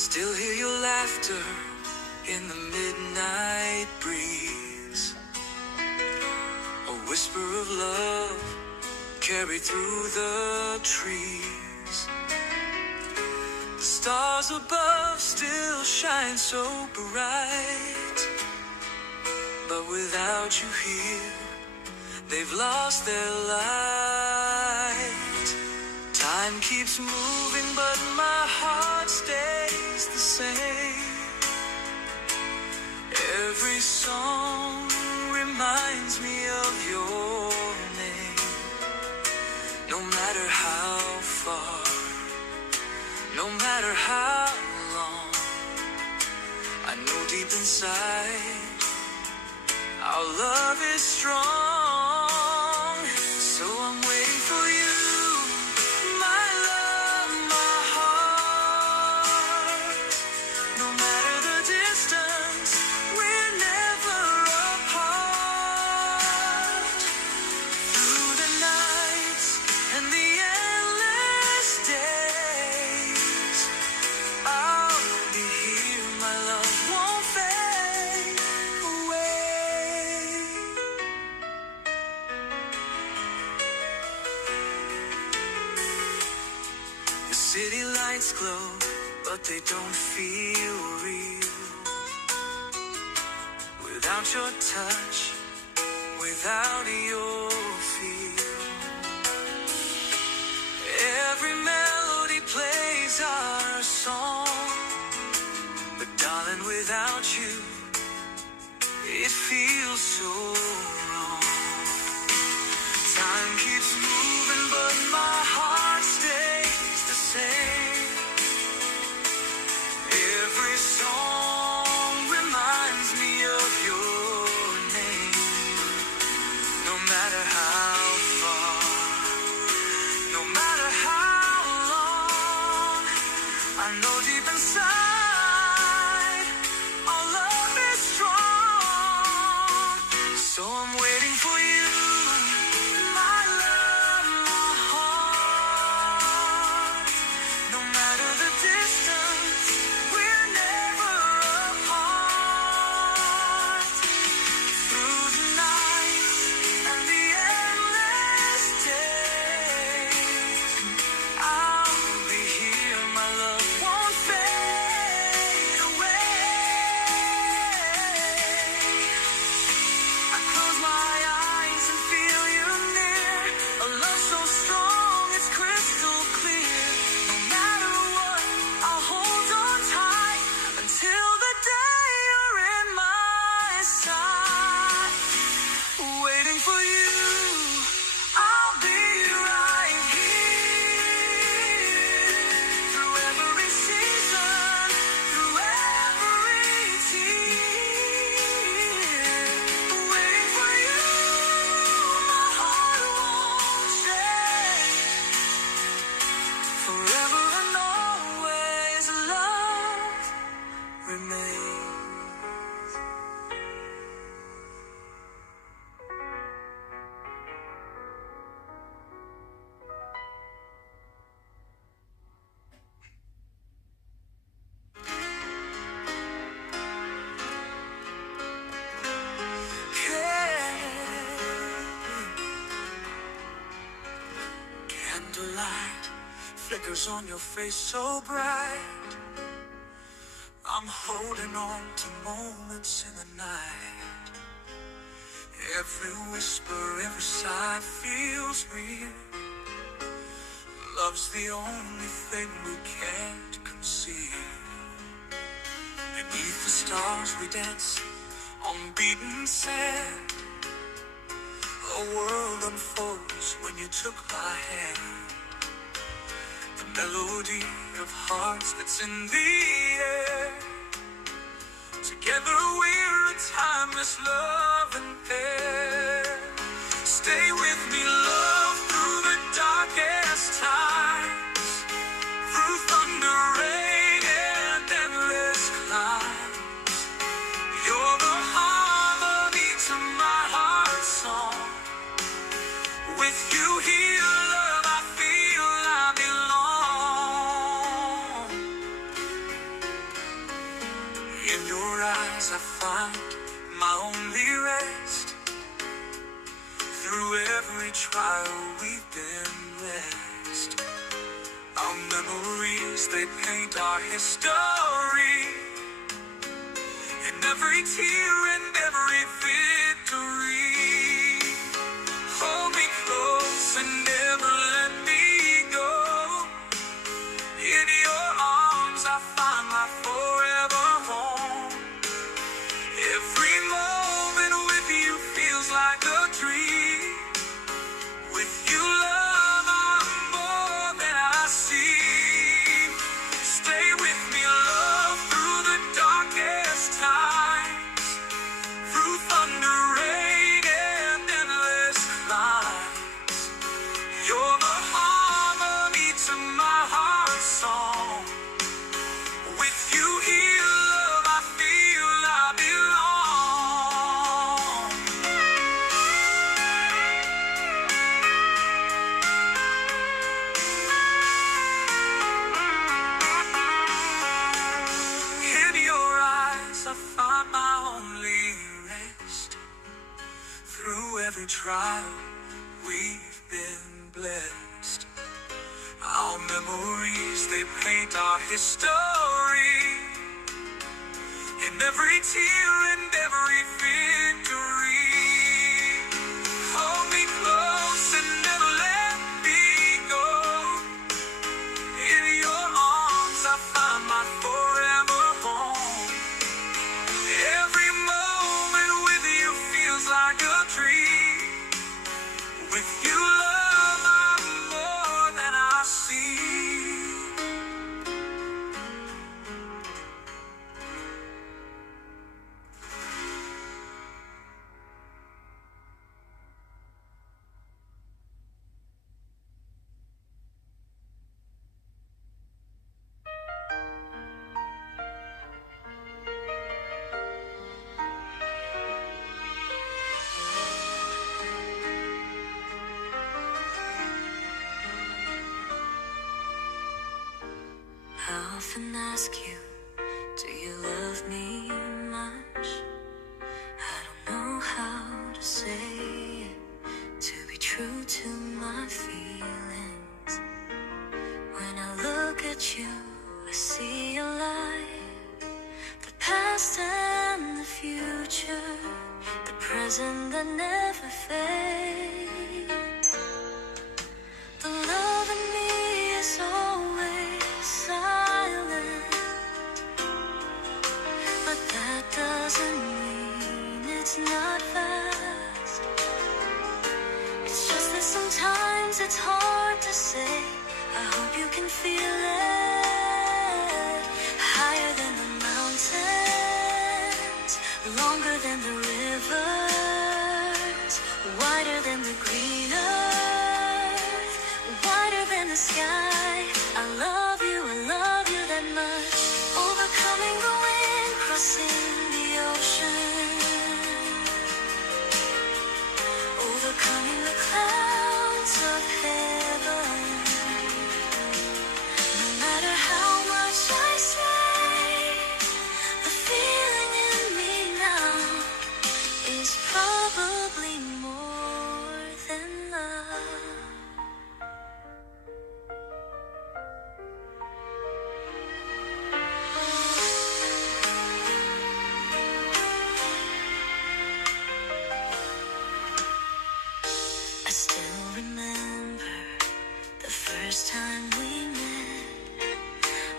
Still hear your laughter in the midnight breeze. A whisper of love carried through the trees. The stars above still shine so bright, but without you here, they've lost their light. Time keeps moving, but my heart stays the same. Every song reminds me of your name. No matter how far, no matter how long, I know deep inside our love is strong. So I'm waiting for you, my love, my heart. No matter the distance, we're never apart. Through the nights and the endless days, I'll be here, my love won't fade away. The city lights glow, but they don't feel real without your touch, without your feel. Every melody plays our song, but darling, without you, it feels so wrong. Time keeps moving, but my heart stays the same. Every song reminds me of your name. No matter how far, no matter how long, I know deep inside our love is strong. So I'm waiting for you, my love, my heart. No matter the distance, we're never apart. Through the nights and the endless days, I'll be here, my love won't fade away. I close my eyes and feel you near, a love so strong it's crystal clear. No matter what, I'll hold on tight until the day you're in my sight. Waiting for you, I'll be right here. Through every season, through every tear. Waiting for you, my heart won't change. Forever and always, love remains. Candlelight flickers on your face so bright. I'm holding on to moments in the night. Every whisper, every sigh feels real. Love's the only thing we can't conceal. Beneath the stars we dance on beaten sand. A world unfolds when you took my hand. The melody of hearts that's in the air. Together we're a timeless love and pair. Stay with me, love, through the darkest times. Through thunder, rain, and endless climbs. You're the harmony to my heart's song. With you here, love, I feel I belong. memories, they paint our history. In every tear and every victory, hold me close and never let me go. In your arms I find my forever home. Every moment with you feels like a dream. With you, love, I'm more than I seem. Stay with me, love, through the darkest times, through thunder, rain, and endless climbs. You're the harmony to my heart's song. With you here, love, I feel I belong. In your eyes, I find my only rest. Through every trial, we've been blessed. Our memories, they paint our history. In every tear and every victory, hold me close and never let me go. In your arms I find my forever home. Every moment with you feels like a dream. With you, love, I'm more than I see. I often ask you, do you love me much? I don't know how to say it, to be true to my feelings. When I look at you, I see a light, the past and the future, the present that never fades. The love in me is always silent, but that doesn't mean it's not fast. It's just that sometimes it's hard to say. I hope you can feel it. Higher than the mountains, longer than the rivers, wider than the green earth, wider than the sky. I love you that much. Overcoming the wind, crossing the ocean, overcoming the clouds of heaven. No matter how much I say, the feeling in me now is probably more than love. I still remember the first time we met.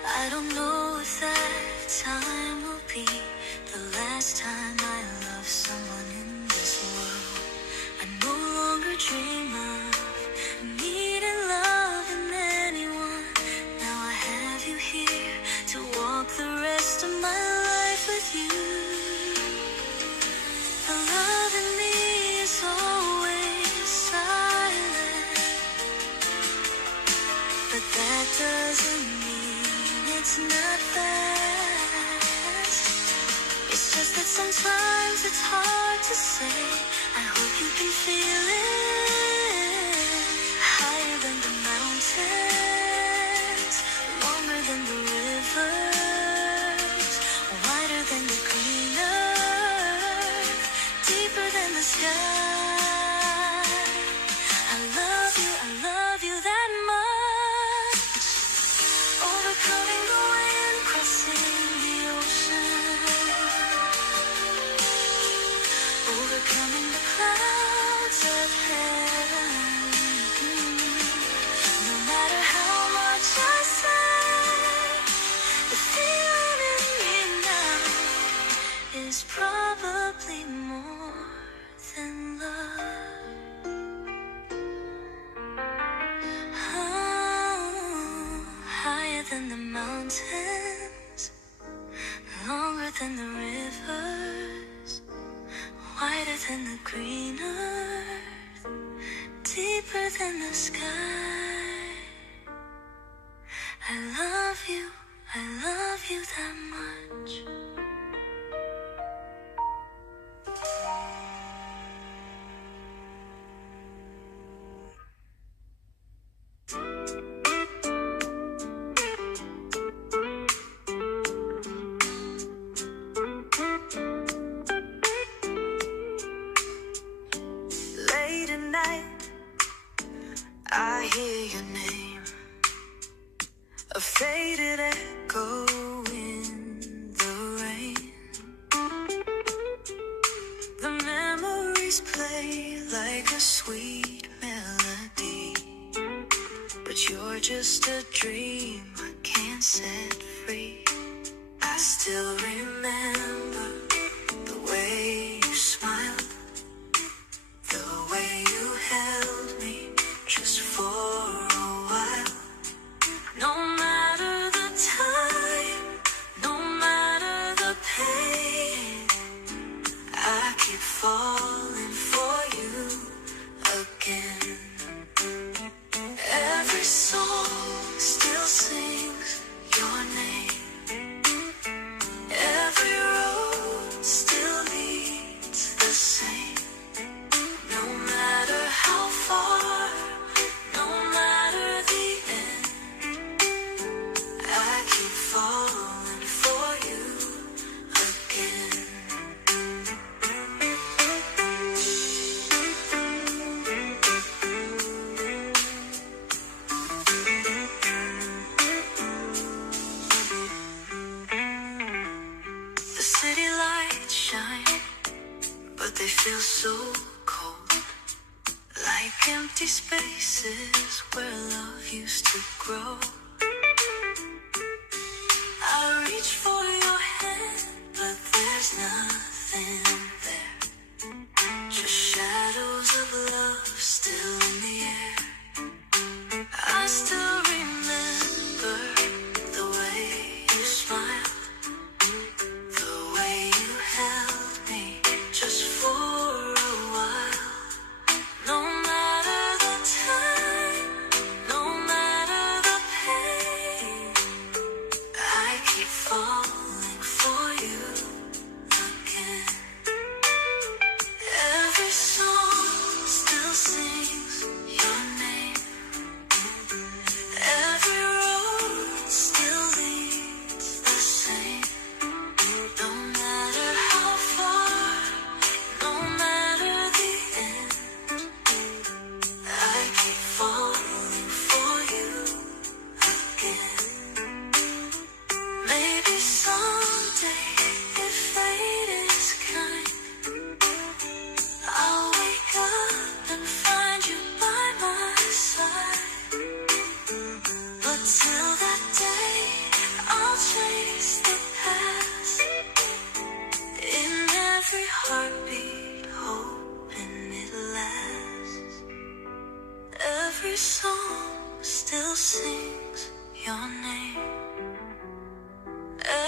I don't know if that time will be the last time I love someone in this world. I no longer dream of needing love in anyone. Now I have you here to walk the rest of my life with you. The love in me is always silent, but that doesn't mean it's not fast. It's just that sometimes it's hard to say. I hope you can feel it. Higher than the mountains, longer than the rivers, wider than the green earth, deeper than the sky. I love you that much. Overcome than the mountains, longer than the rivers, wider than the green earth, deeper than the sky. I love you that much. Late at night, I hear your name, a faded echo in the rain. The memories play like a sweet melody, but you're just a dream I can't set free. I still remember the way you smiled, the way you held me just for a while. No matter the time, no matter the pain, I keep falling for you again. Every song still sings your name. Every road still leads the same. No matter how far, no matter the end, I keep falling for you again. The city lights shine, but they feel so cold, like empty spaces where love used to grow. I reach for your hand, but there's nothing there, just shadows of love still in the air. I still remember the way you smiled, the way you held me just for a while. No matter the time, no matter the pain, I keep falling for you again. Every song still sings your name. Every road still leads the same. No matter how far, no matter the end, I keep falling for you again. Maybe someday, if fate is kind, I'll wake up and find you by my side. But till that day, I'll chase the past. In every heartbeat, hoping it lasts. Every song still sings your name.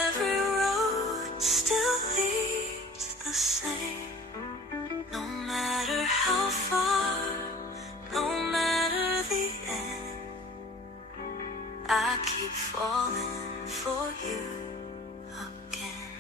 Every road still leads the same. No matter how far, no matter the end, I keep falling for you again.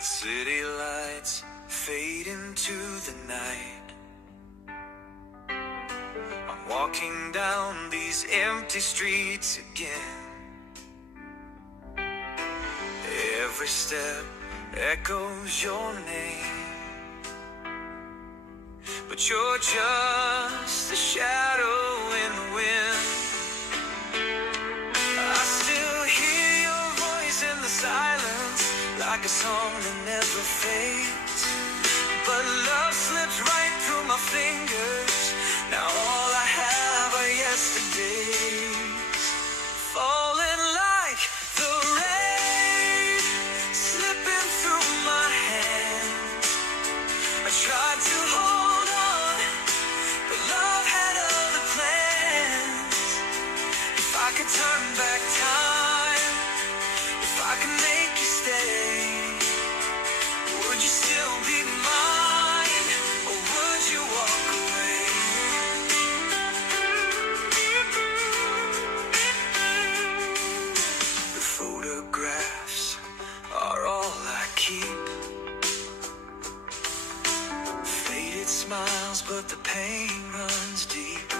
City lights fade into the night. I'm walking down these empty streets again. Every step echoes your name, but you're just a shadow in the wind. I still hear your voice in the silence, like a song that never fades. But love slips right through my fingers. Now all I could turn back time, if I could make you stay, would you still be mine, or would you walk away? The photographs are all I keep. Faded smiles, but the pain runs deep.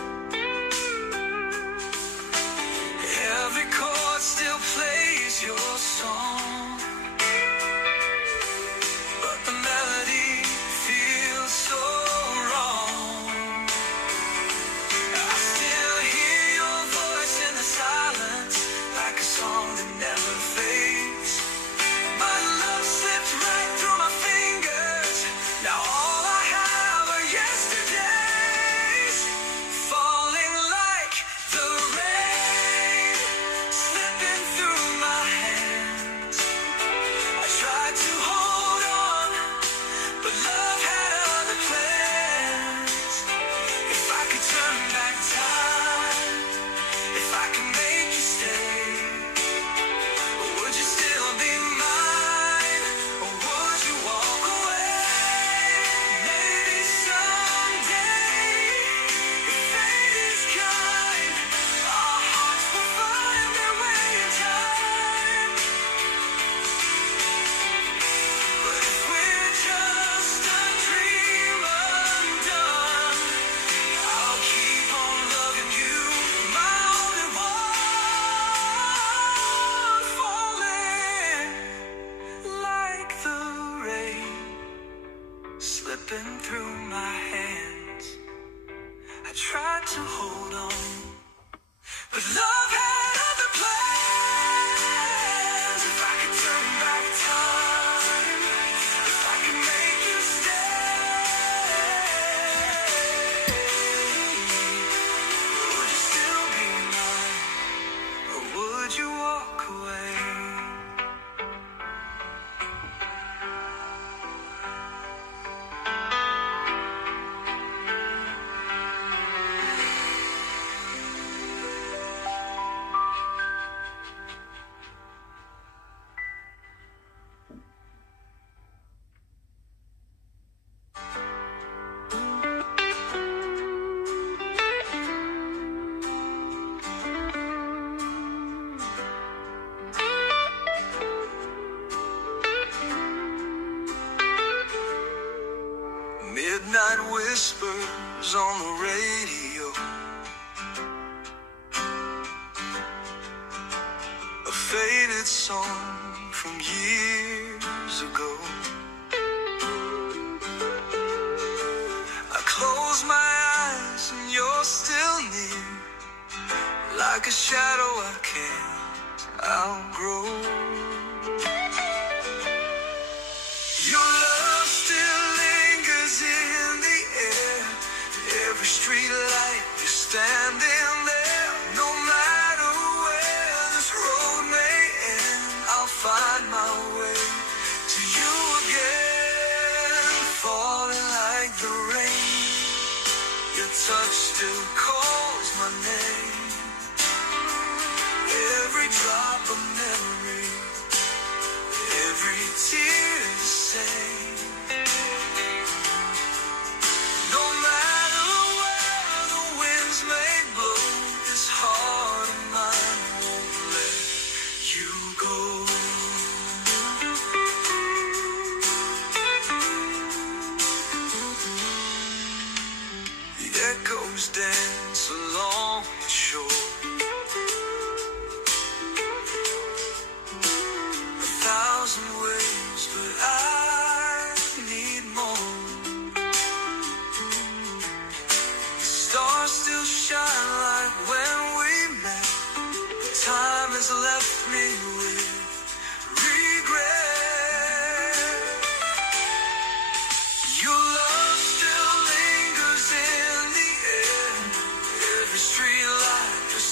Every chord still plays your song, but the melody feels so wrong. I still hear your voice in the silence, like a song that never fades. My love slipped right through my fingers. Now all I have are yesterdays, falling like the rain, slipping through my hands. I tried to hold on, but love had other plans. If I could turn back time, if I could make you stay, would you still be mine, or would you walk away? Maybe someday, if fate is kind, our hearts will find their way in time. But if we're just a dream undone, I'll keep on loving you, my only one, falling like the rain, slipping through my hands. I tried to hold on, but love had other plans. If I could turn back time, if I could make you stay, would you still be mine, or would you walk away? Midnight whispers on the radio, a faded song from years ago. I close my eyes and you're still near, like a shadow I can't outgrow. Your love still lingers in the air, every street light you're standing there. No matter where this road may end, I'll find my way to you again, falling like the rain. Your touch still calls my name, every drop of memory, every tear the same. No matter where the winds may blow, this heart of mine won't let you go. The echoes dance along the shore, a thousand ways, but I need more. The stars still shine like when we met. Time has left me with regret. Your love still lingers in the air, every street light you're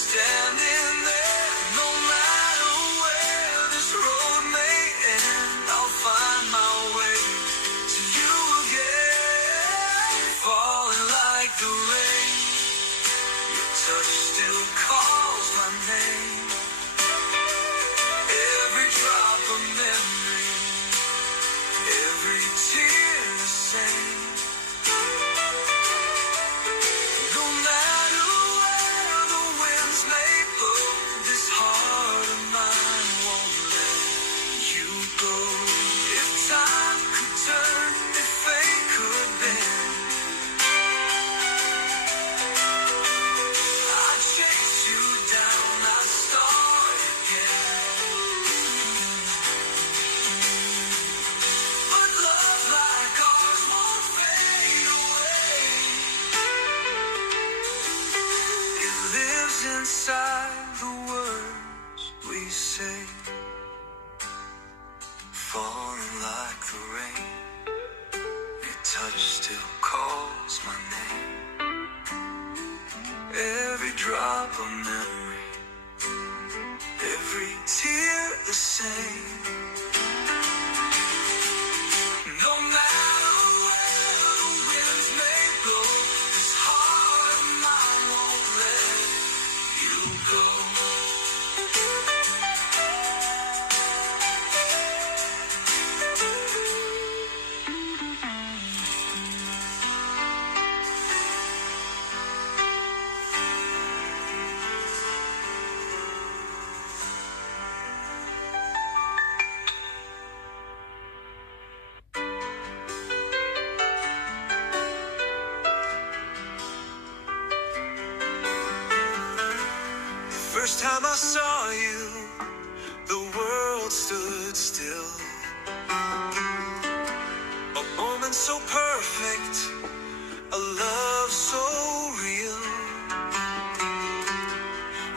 inside the words we say, falling like the rain. Your touch still calls my name. Every drop of memory, every tear the same. No matter where the winds may blow, this heart of mine won't let you go. First time I saw you, the world stood still. A moment so perfect, a love so real.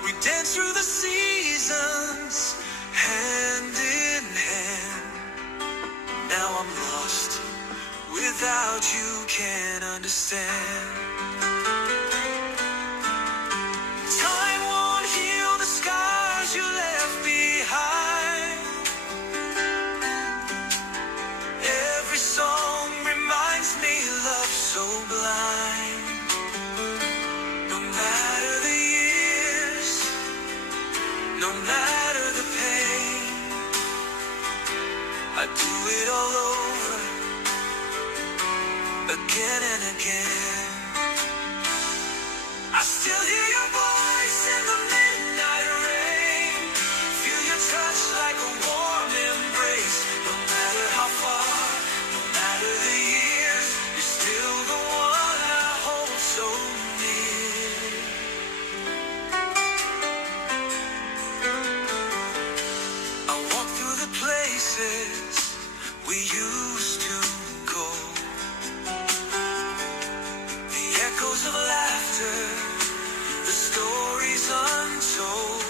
We danced through the seasons, hand in hand. Now I'm lost, without you can't understand. Time won't heal the scars you left behind. Every song reminds me love so blind. No matter the years, no matter the pain, I do it all over, again and again. I still hear your voice in the midnight rain. Feel your touch like a warm embrace. No matter how far, no matter the years, you're still the one I hold so near. I walk through the places we used to go, the echoes of laughter, the stories untold.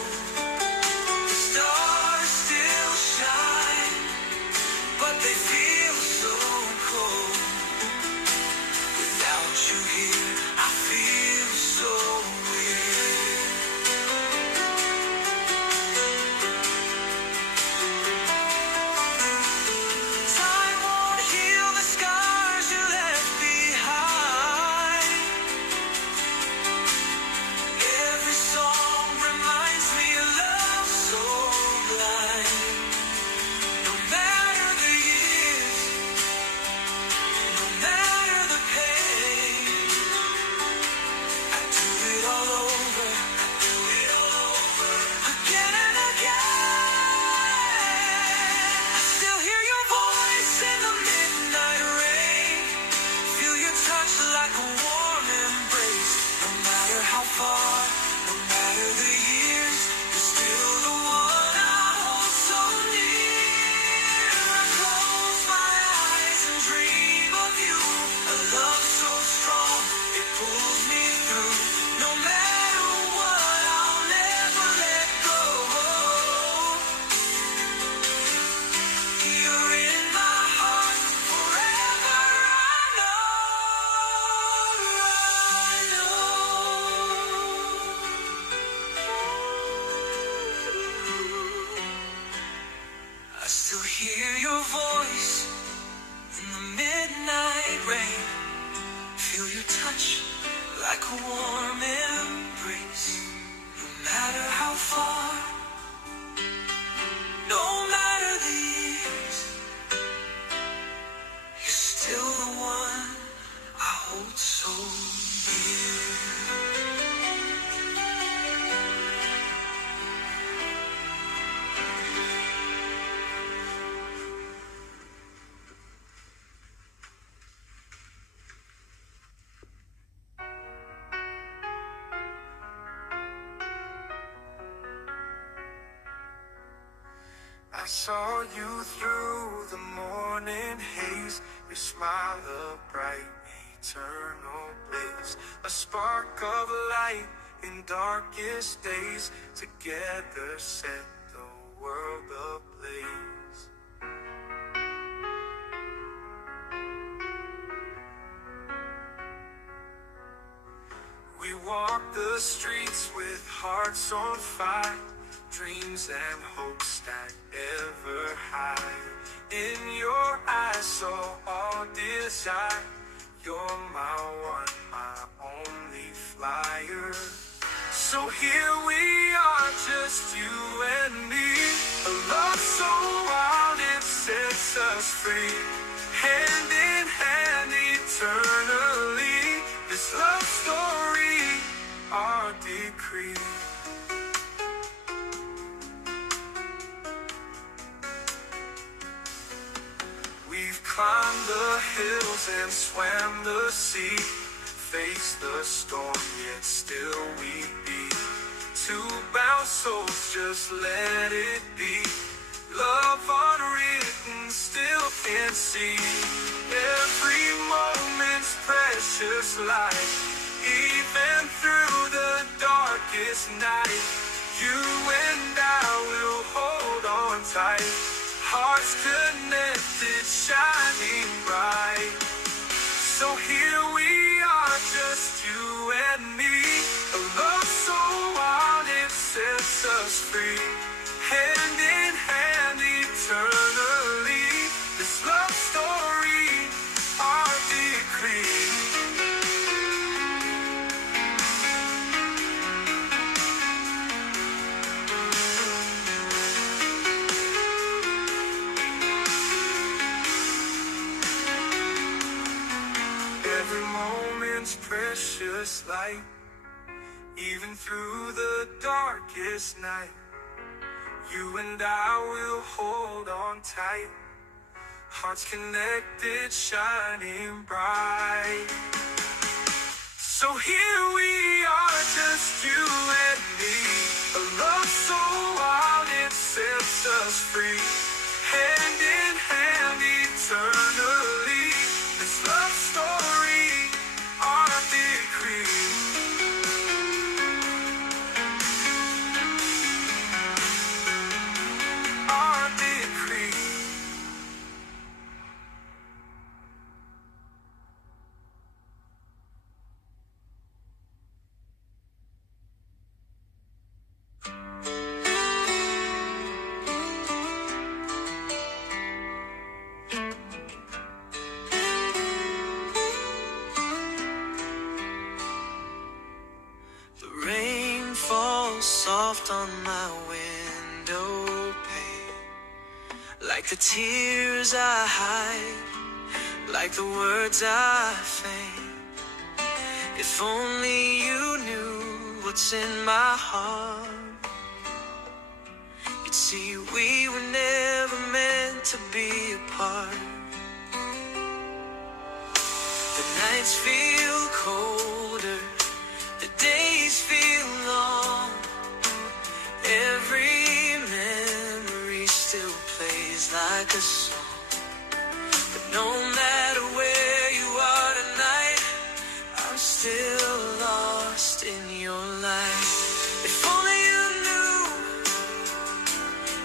The stars still shine, but they feel so cold. Without you here, I feel so weird. Time won't heal the scars you left behind. Every song reminds me of love so blind. No matter the years, no matter the pain, I do it all over, again and again. I still hear your voice in the midnight rain. Feel your touch like a warm embrace. No matter how far, no matter the years, you're still the one I hold so near. I close my eyes and dream of you. A love so strong, it pulls me through. No matter what, I'll never let go. You're in my heart forever, I know. I still hear your voice in the midnight rain. Feel your touch like a warm embrace. No matter how far, no matter the years, you're still the one I hold so near. I saw you through the morning haze. Your smile, a bright eternal blaze. A spark of light in darkest days, together set the world ablaze. We walk the streets with hearts on fire, dreams and hopes stacked ever high. In your eyes saw all desire, you're my one, my only flyer. So here we are, just you and me, a love so wild it sets us free, hand in hand eternally, this love story, our decree. We've climbed the hills and swam the sea, faced the storm, yet still we beat. Two bound souls, just let it be. Love unwritten, still can see. Every moment's precious life, even through the darkest night. You and I will hold on tight, hearts connected, shining bright. So here we are, just you and me, a love so wild it sets us free, hand in hand eternally, this love story, our decree. Every moment's precious light, even through the darkest night. You and I will hold on tight, hearts connected, shining bright. So here we are, just you and me, a love so wild it sets us free, hand in hand eternally, this love story, our decree. Our decree. The rain falls soft on my window pane, like the tears I hide, like the words I feign. If only you knew what's in my heart, you'd see we were never meant to be apart. The nights feel colder, the days feel long, every memory still plays like a song. But no matter where you are tonight, I'm still lost in your light. If only you knew,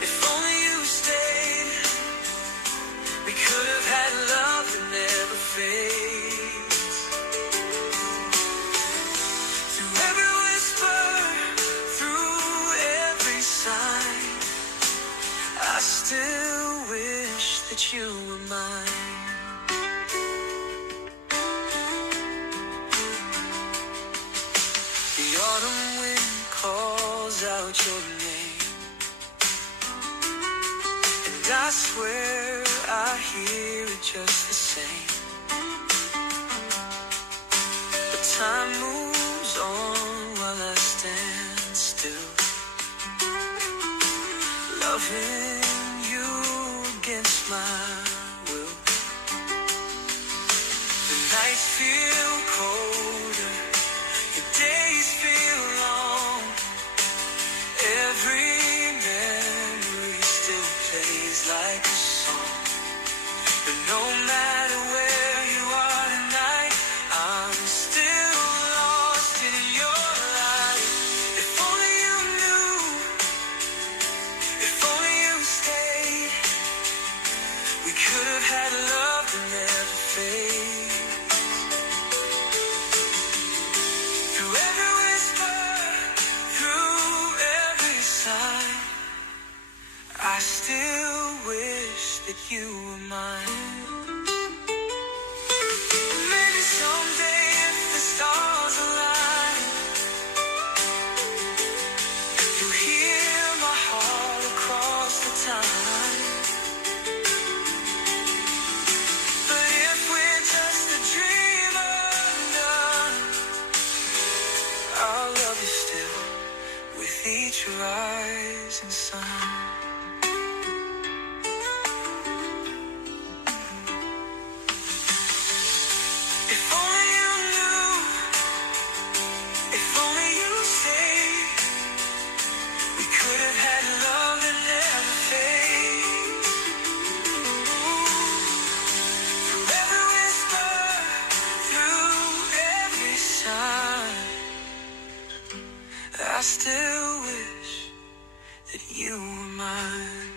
if only you stayed, we could have had love that never fades. Through every whisper, through every sign, I still wish that you were mine. The autumn wind calls out your name, and I swear I hear it just the same. But time moves on while I stand still, loving you against my will. The nights feel colder, the days feel long, every memory still plays like a song. each rising sun. If only you knew, if only you stayed, we could have had love that never fades. Through every whisper, through every sign, I still wish that you were mine.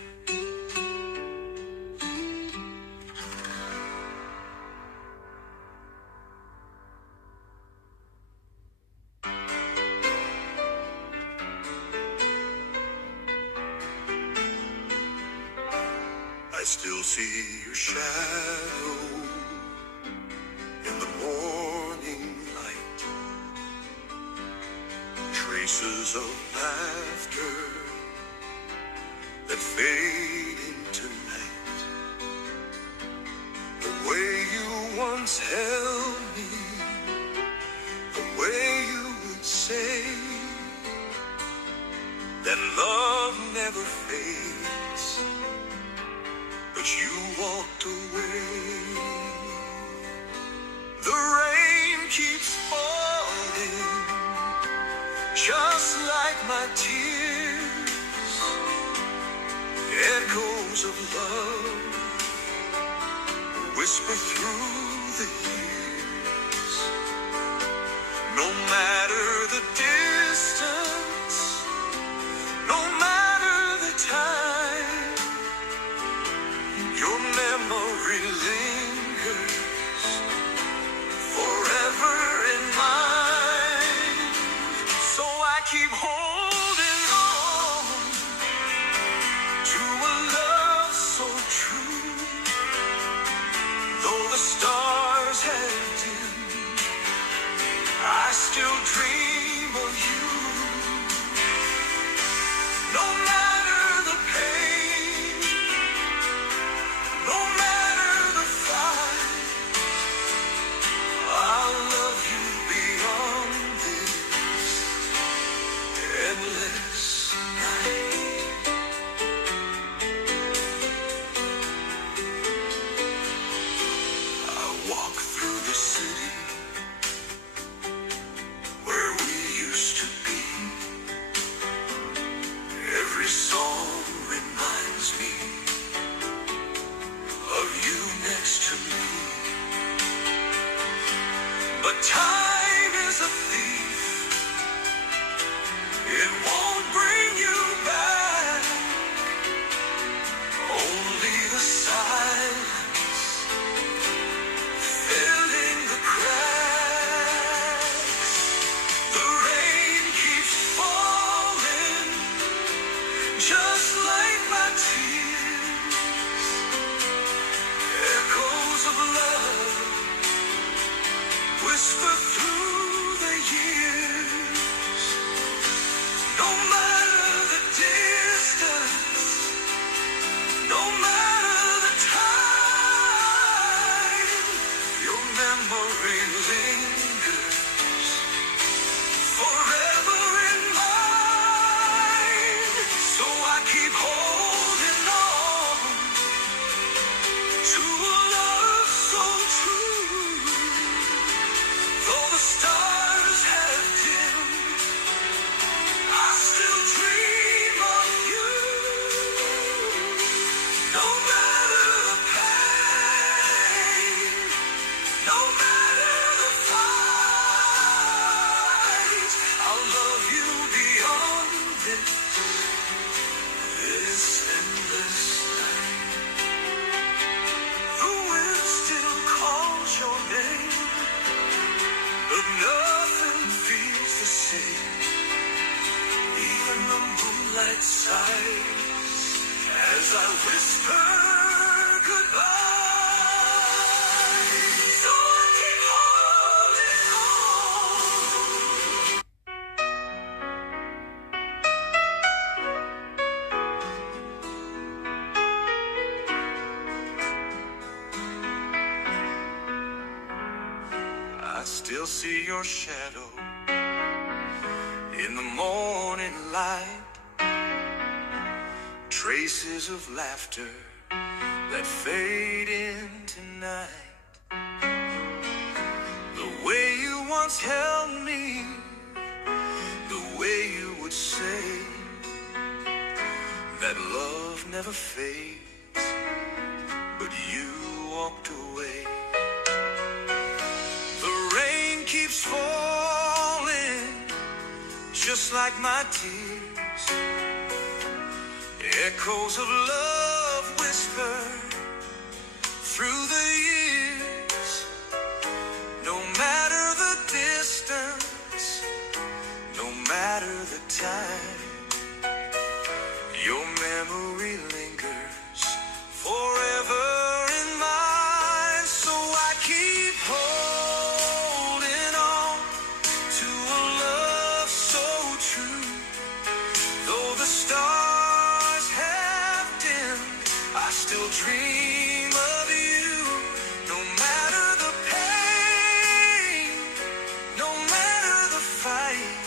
I still see your shadow in the morning light, traces of laughter that fade into night. The way you once held me, the way you would say that love never fades, but you walked away. The rain keeps falling, just like my tears, echoes of love whisper through the years. No matter the distance, no matter the time, your memory lingers forever in mine. So I keep holding on to a love so true. Though the stars have dimmed, I still dream of you. No matter the pain, no matter the fight, I'll love you beyond this endless night. I walk through the city where we used to be. Every song reminds me of you next to me. But time is a thief, it won't bring you back. Only the silence filling the cracks. The rain keeps falling, just like my tears, echoes of love whisper through the years. No matter the distance, no matter the time, your memory lingers forever in mine. So I keep holding on to a love so true. Though the stars have dimmed, I still dream of you. No matter the pain, no matter the fight, I'll love you beyond this endless night. The wind still calls your name, but nothing feels the same. Even the moonlight sighs as I whisper goodbye. So I keep holding on. I still see your shadow in the morning morning light, traces of laughter that fade into night. The way you once held me, the way you would say that love never fades, but you walked away. The rain keeps falling, just like my tears. Echoes of love whisper through the years. No matter the distance, no matter the time, your memory lingers forever in mine. So I keep holding on to a love so true. Though the stars have dimmed, I still dream of you. No matter the pain, no matter the fight,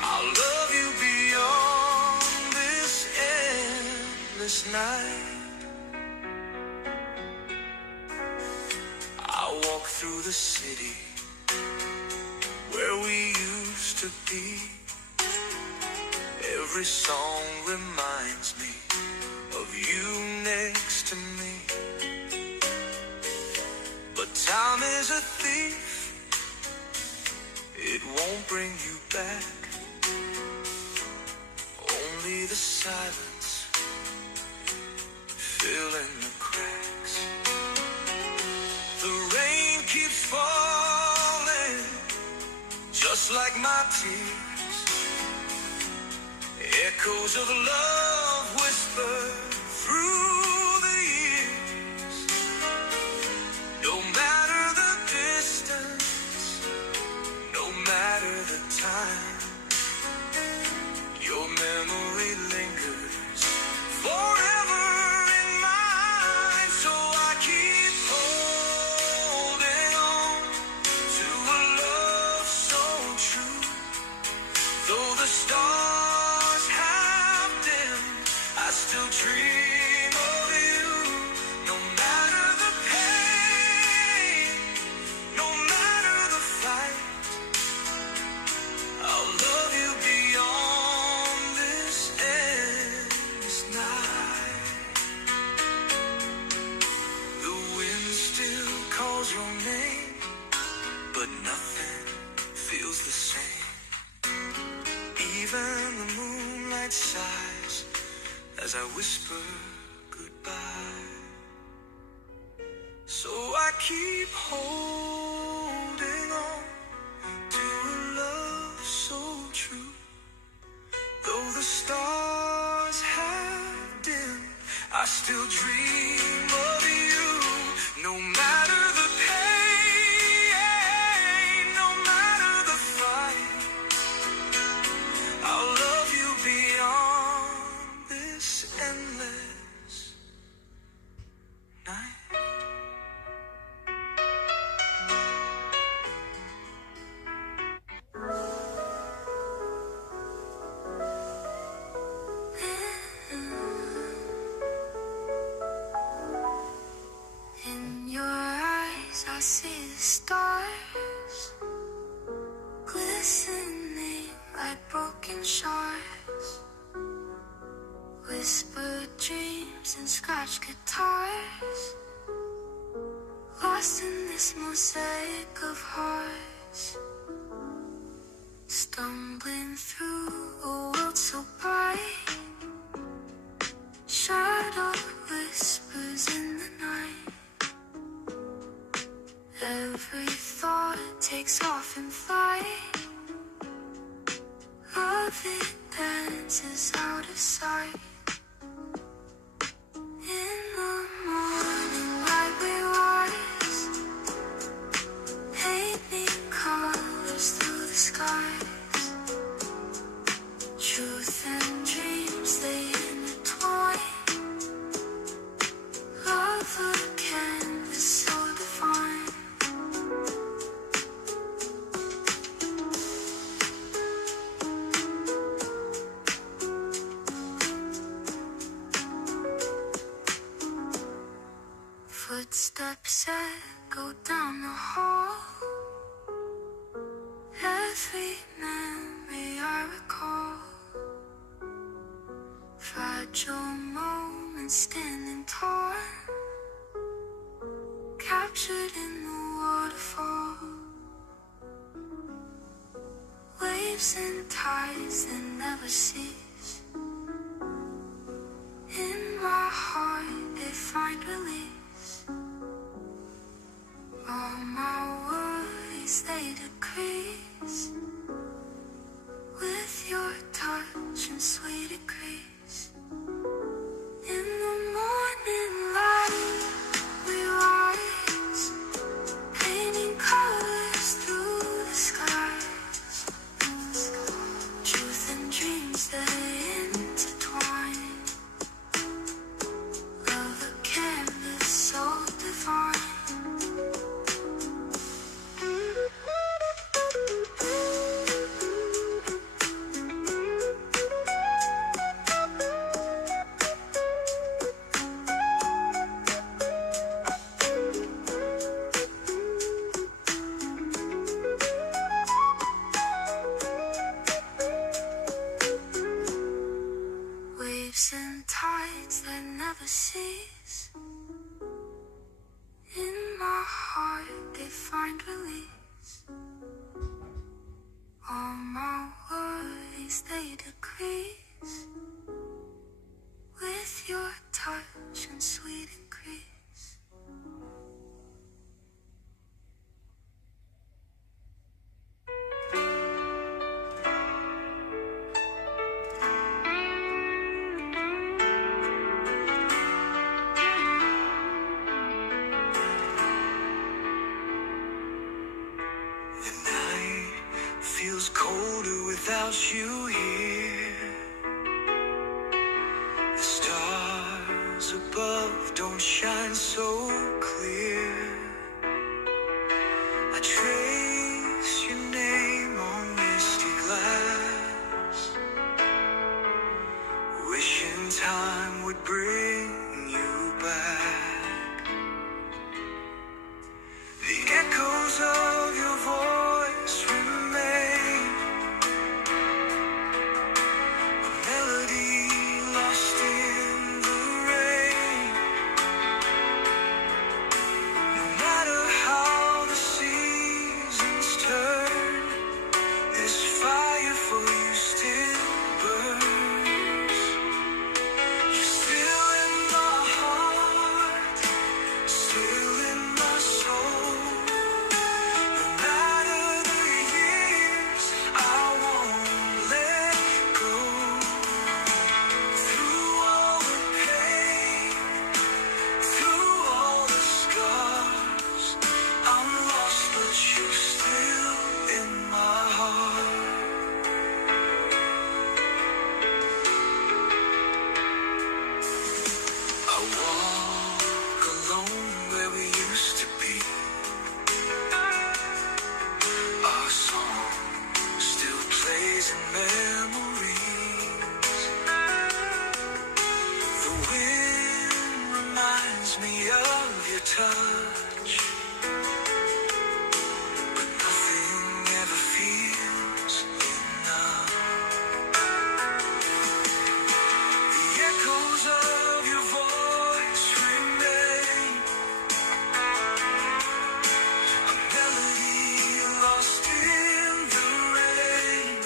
I'll love you beyond this endless night. I walk through the city where we used to be. Every song reminds me of you next to me. But time is a thief, it won't bring you back. Only the silence filling the cracks. The rain keeps falling, just like my tears. Echoes of love whisper through the years. No matter the distance, no matter the time, your memory lingers forever in mine. So I keep holding on to a love so true. Though the stars have dimmed, I still dream of you. No matter the pain, no matter the fight, I'll love you beyond this endless night. The wind still calls your name, but nothing feels the same. Even the moonlight sighs as I whisper goodbye. So I keep holding on to a love so true. Though the stars have dimmed, I still dream of you. No matter the pain, no matter the fight, I'll love you beyond this endless night. In your eyes, I see the stars glistening like broken shards. Whispered dreams and scratched guitars, lost in this mosaic of hearts. Stumbling through a world so bright, shadow whispers in the night. Every thought takes off in flight. Love it dances out of sight. In the morning light we rise, painting colors through the skies. Truth and dreams they intertwine. Love a canvas so divine. set, go down the hall. Every memory I recall, fragile moments standing tall, captured in the waterfall. Waves and tides that never cease. In my heart they find release. All my worries they decrease with your touch and sweet decrease. In the morning light we rise, painting colors through the skies. Truth and dreams they intertwine. Love a canvas so divine. Waves and tides that never cease. In my heart they find release. All my worries they decrease with your touch and sweet increase. The night feels colder without you here. The stars above don't shine so clear. I trace your name on misty glass, wishing time would bring you back. The echoes of your voice remain, a melody lost in the rain. No matter how the seasons turn, this fire for you still burns. You're still in my heart, still in my soul. No matter the years, I won't let go. Through all the pain, through all the scars, I'm lost, but you're still in my heart. I walk alone where we used to be. Our song still plays in memories. The wind reminds me of your touch, but nothing ever feels enough. The echoes of your voice remain, a melody lost in the rain.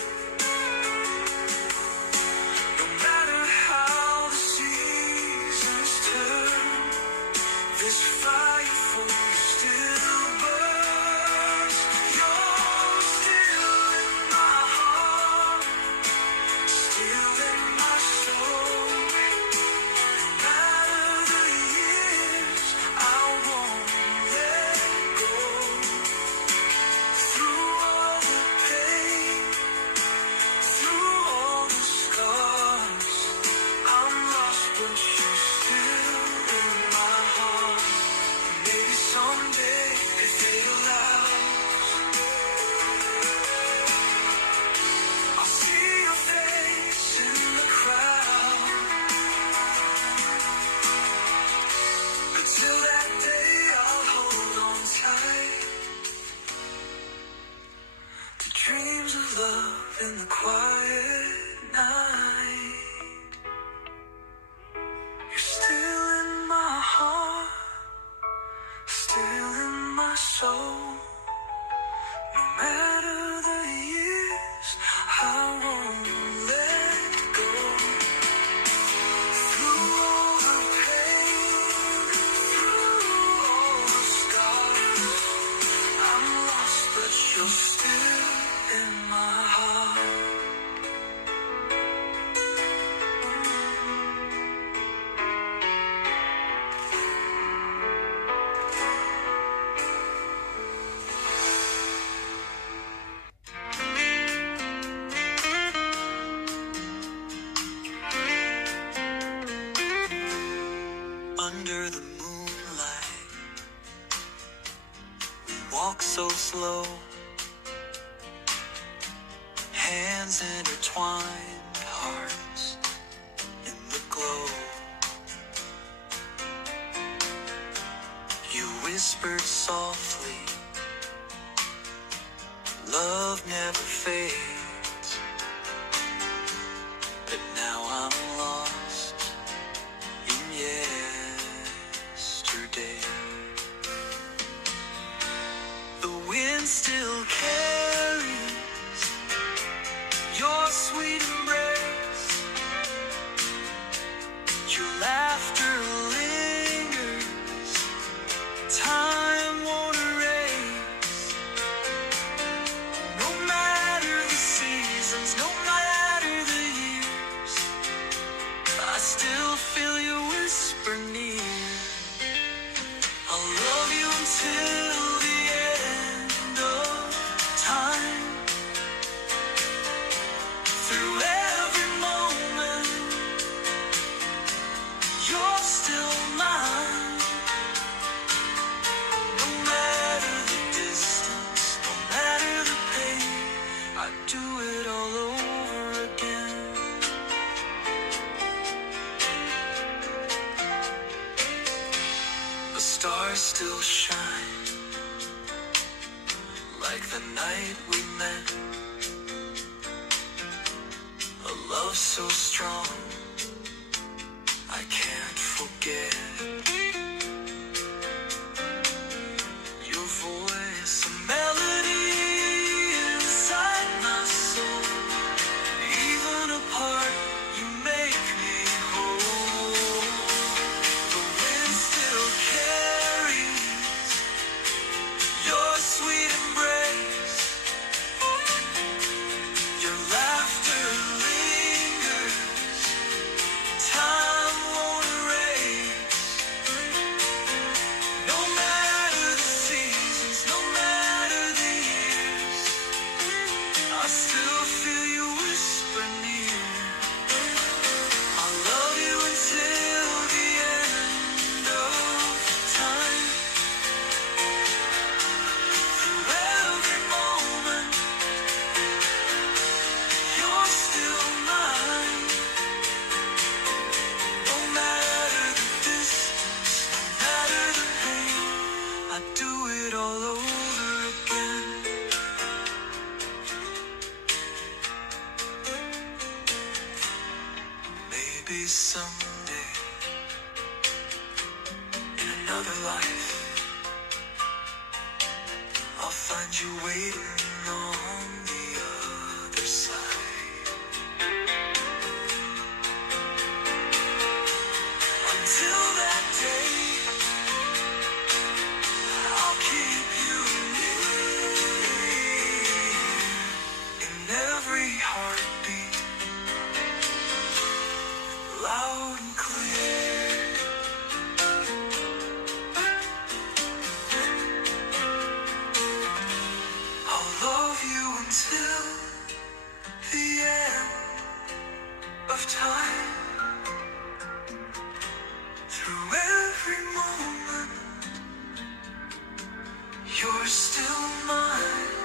the quiet night. You're still in my heart, still in my soul. No matter the years, I won't let go. Through all the pain, through all the scars, I'm lost, but you're still in my heart. Under the moonlight, we walk so slow, hands intertwined, hearts in the glow. You whispered softly, love never fades, but now I'm lost in yesterday. The wind still carries your sweet embrace. Your laughter lingers, time won't erase. No matter the seasons, no matter the years, I still feel your whisper near. I'll love you until the end of time. Through every moment, you're still mine. No matter the distance, no matter the pain, I'd do it all over again. The stars still shine like the night we met. A love so strong, I can't forget. Your voice, a melody inside my soul. Even apart, you make me whole. The wind still carries your sweet embrace. Your laughter lingers, time won't erase. No matter the seasons, no matter the years, I still feel you whisper near. I'll love you until the end of time. Through every moment, you're still mine. No matter the distance, no matter the pain, I'd do it all over again. Maybe someday, in another life, I'll find you waiting on the other side. Until that day, I'll keep you near. In every heartbeat, loud and clear. I'll love you until the end of time. Through every moment, you're still mine.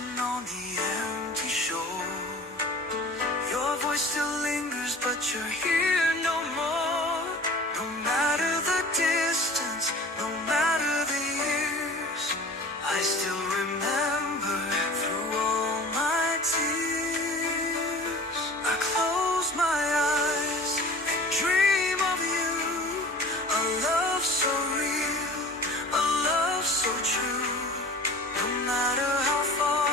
crashing on the empty shore. Your voice still lingers, but you're here no more. No matter the distance, no matter the years, I still remember through all my tears. I close my eyes and dream of you, a love so real, a love so true. No matter how far,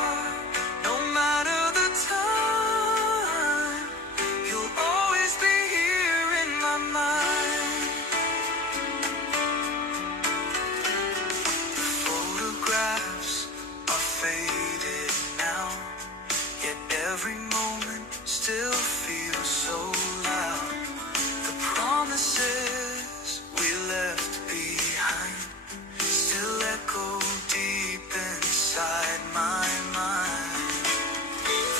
no matter the time, you'll always be here in my mind. Photographs are faded now, yet every moment still feels so loud. The promises we left behind still echo deep inside my mind.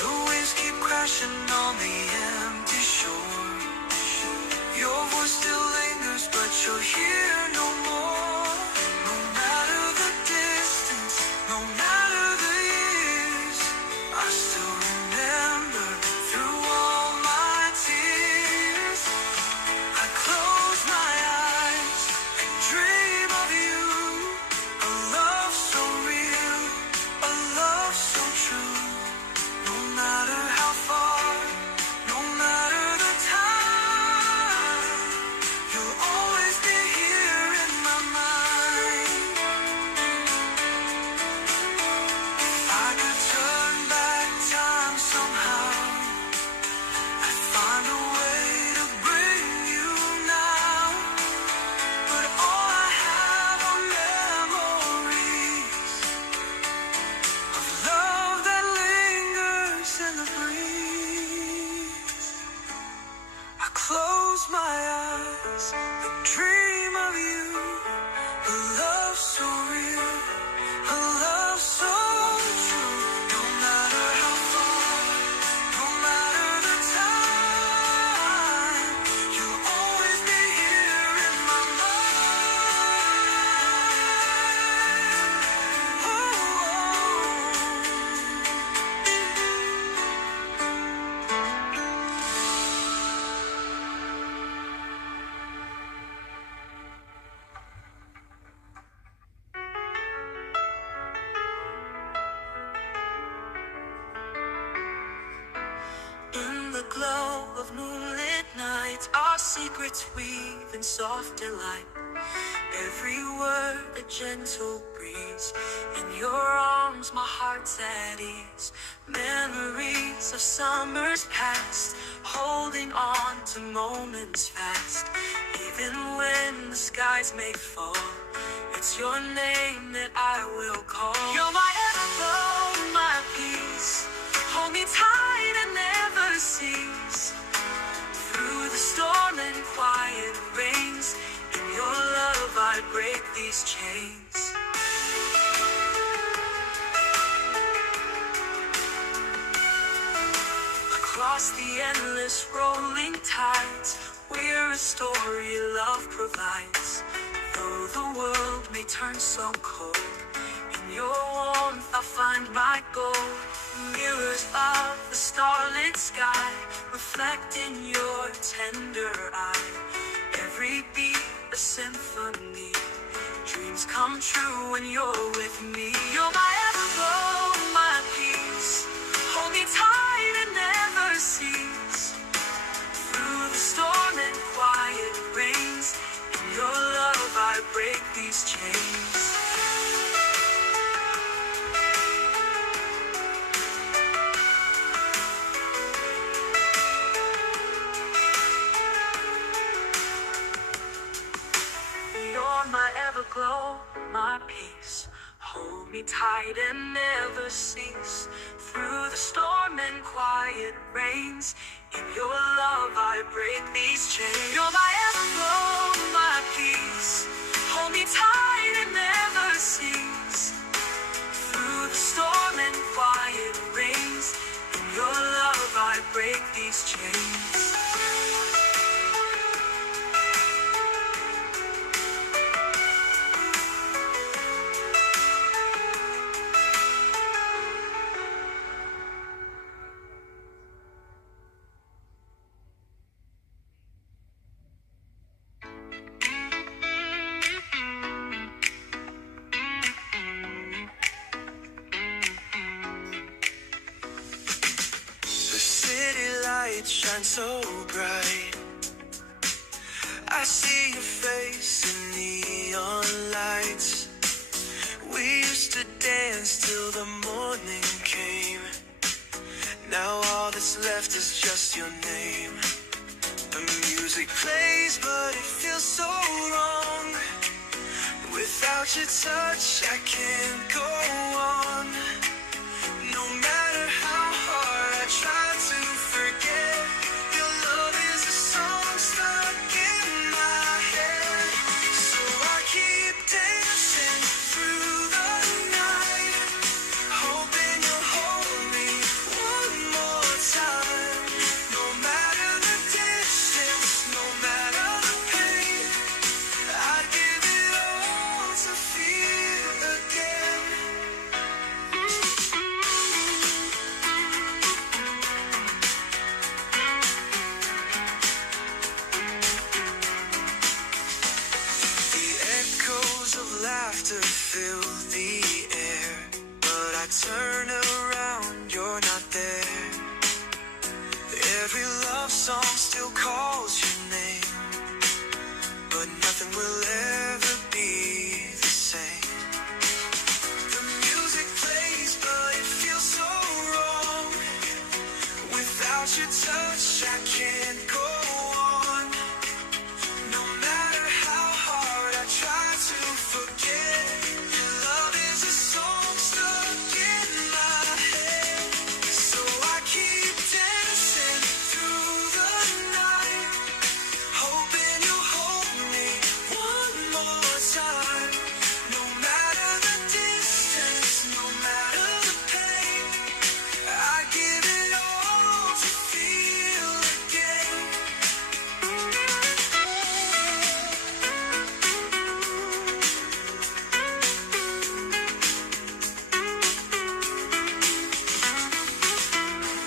The waves keep crashing on the empty shore. Your voice still lingers, but you're here no more. No matter the distance, no matter the years, I still remember through all my tears. I close my eyes and dream of you, a love so real, a love so true. No matter how far, no matter the time, you'll always be here in my mind. If I could turn back time somehow, I'd find a way to bring you now. But all I have are memories of love that lingers in the breeze. I close my eyes and dream of you, a love so real, a love so true. No matter how far, no matter the time, you'll always be here in my mind. Oh. In the glow of moonlit nights, our secrets weave in soft delight. Every word a gentle breeze. In your arms, my heart's at ease. Memories of summers past, holding on to moments fast. Even when the skies may fall, it's your name that I will call. You're my everglow, my peace. Hold me tight and never cease. Through the storm and quiet rains, in your love I break these chains. Across the endless rolling tides, we're a story love provides. Though the world may turn so cold, in your warmth I'll find my gold. Mirrors of the starlit sky reflect in your tender eye. Every beat a symphony. Dreams come true when you're with me. You're my everglow, my peace. Hold me tight and never cease. Through the storm and quiet rains, in your love I break these chains. You're my everglow, my peace. Hold me tight and never cease. Through the storm and quiet rains, in your love I break these chains. You're my everglow, my peace. Hold me tight and never cease. Through the storm and quiet rains, in your love I break these chains. light shines so bright. I see your face in neon lights. We used to dance till the morning came. Now all that's left is just your name. The music plays, but it feels so wrong. Without your touch, I can't go on. No matter how hard I try to forget, your love is a song stuck in my head. So I keep dancing through the night, hoping you'll hold me one more time. No matter the distance, no matter the pain, I'd give it all to feel again. The echoes of laughter fill the air, but I turn around, you're not there. Every love song still calls your name, but nothing will ever be the same. The music plays, but it feels so wrong. Without your touch, I can't go on. No matter how hard I try to forget, your love is a song stuck in my head. So I keep dancing through the night, hoping you'll hold me one more time. No matter the distance, no matter the pain, I give it all to feel again.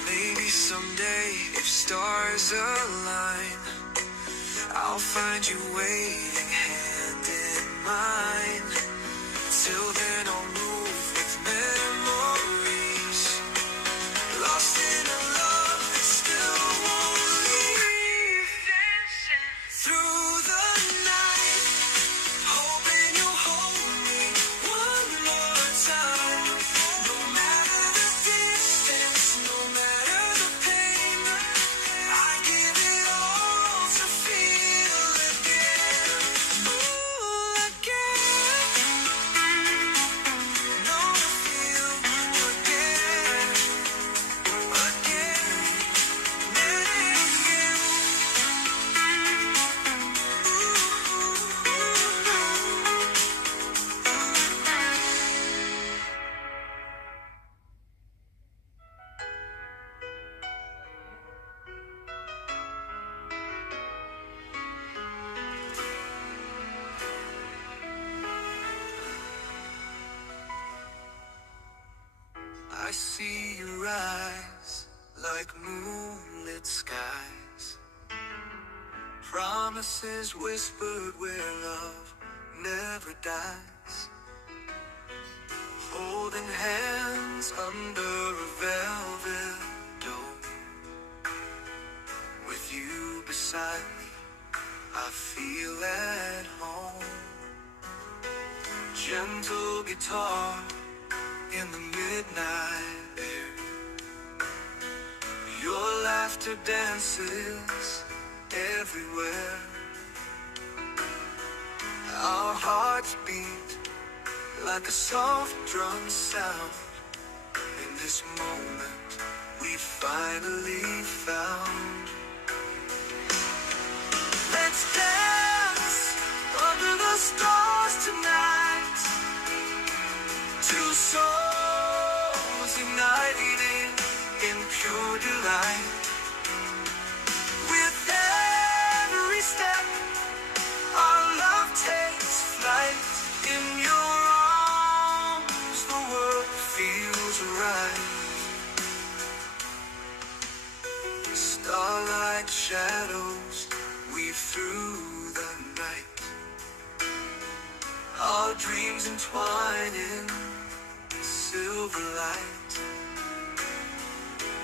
Maybe someday, if stars align, I'll find you waiting, hand in mine. Till then, I'll move with memories, lost in a love that still won't leave. Dancing through the night, hoping you'll hold me one more time. No matter the distance, no matter the pain, I give it all to feel again. Ooh, again. No, to feel again, again, and again. I see your eyes like moonlit skies, promises whispered where love never dies. Holding hands under a velvet dome, with you beside me, I feel at home. Gentle guitar in the midnight air, your laughter dances everywhere. Our hearts beat like a soft drum sound. In this moment we finally found. Let's dance under the stars tonight, two souls united in pure delight. With every step, our love takes flight. In your arms, the world feels right. Starlight shadows weave through the night, our dreams entwine in silver light.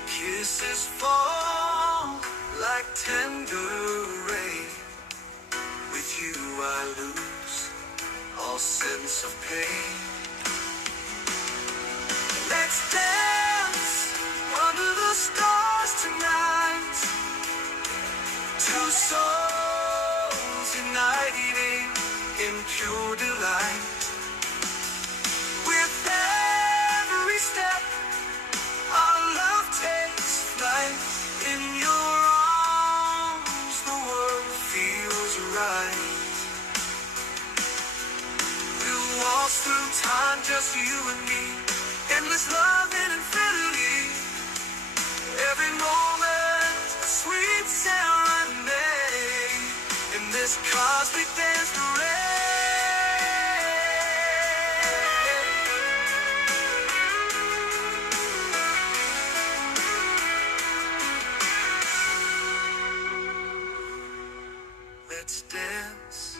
Kisses fall Like tender rain, with you I lose all sense of pain. Let's dance under the stars tonight. Two souls uniting in pure delight. With every step, our love takes flight. In your arms, the world feels right. We'll waltz through time, just you and me. Endless love and infinity. Every moment, a sweet serenade. In this cosmic dance parade. Let's dance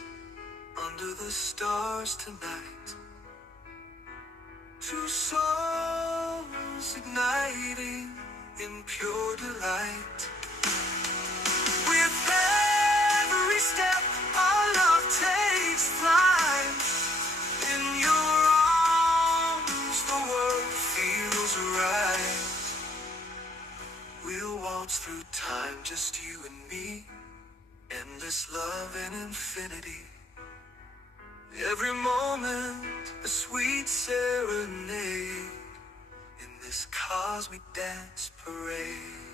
under the stars tonight. Two souls igniting in pure delight. With every step, our love takes flight. In your arms, the world feels right. We'll waltz through time, just you and me. Endless love and infinity. Every moment, a sweet serenade. In this cosmic dance parade.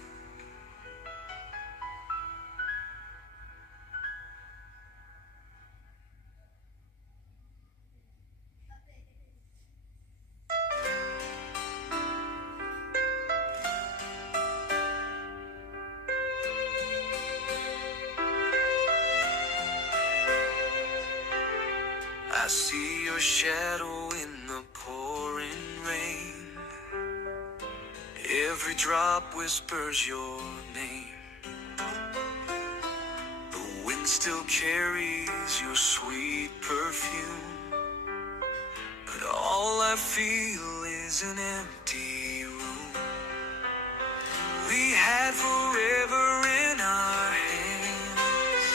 I see your shadow in the pouring rain. Every drop whispers your name. The wind still carries your sweet perfume, but all I feel is an empty room. We had forever in our hands,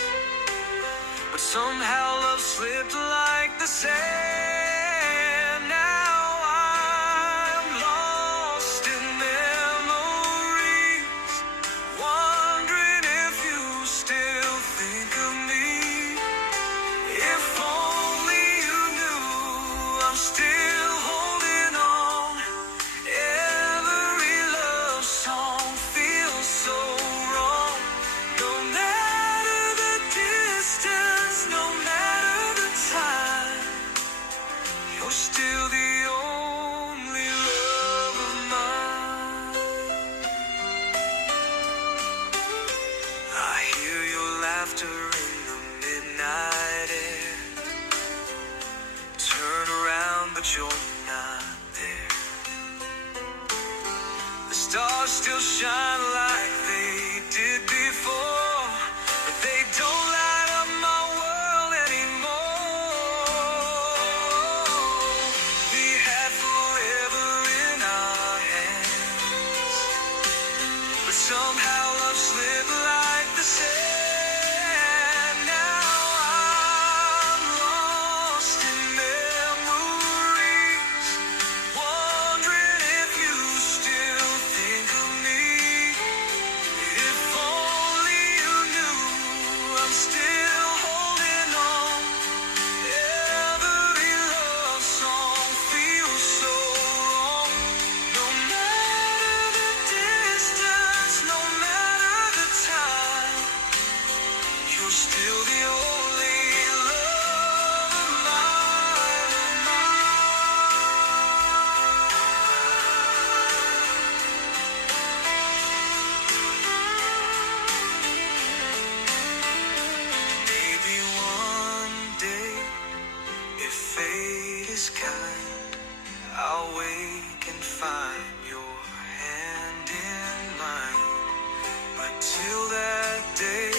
but somehow love slipped like the sand. Now I'm lost in memories, wondering if you still think of me. If only you knew I'm still holding on. Every love song feels so wrong. No matter the distance, no matter the time, you're still the only love of mine. I hear your laughter in the midnight air. Turn around, but you're not there. The stars still shine like they did before, but they don't light up my world anymore. We had forever in our hands, but somehow love slipped like the sand. Now I'm lost in memories, wondering if you still think of me. If only you knew I'm still holding on. Every love song feels so wrong. No matter the distance, no matter the time, you're still the only love of mine. Maybe one day, if fate is kind, I'll wake and find your hand in mine. But till that day,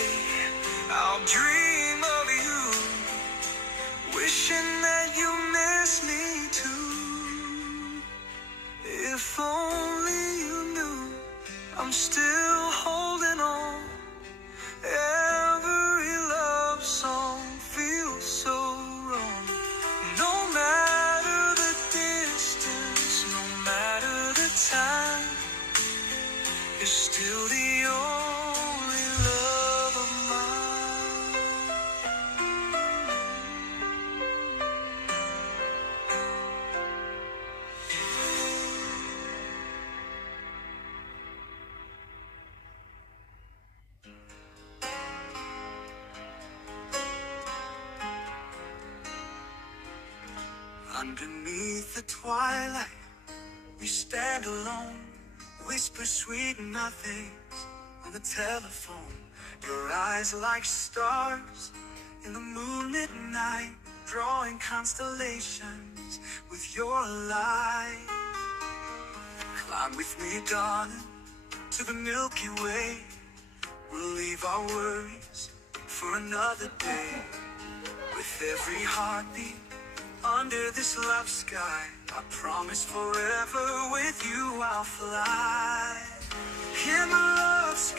I'll dream of you, wishing that you miss me too. If only you knew I'm still holding on. You're still the only love of mine. Underneath the twilight, we stand alone, whisper sweet nothings on the telephone. Your eyes like stars in the moonlit night, drawing constellations with your light. Climb with me, darling, to the Milky Way. We'll leave our worries for another day. With every heartbeat under this love sky, I promise forever with you I'll fly. In the love sky.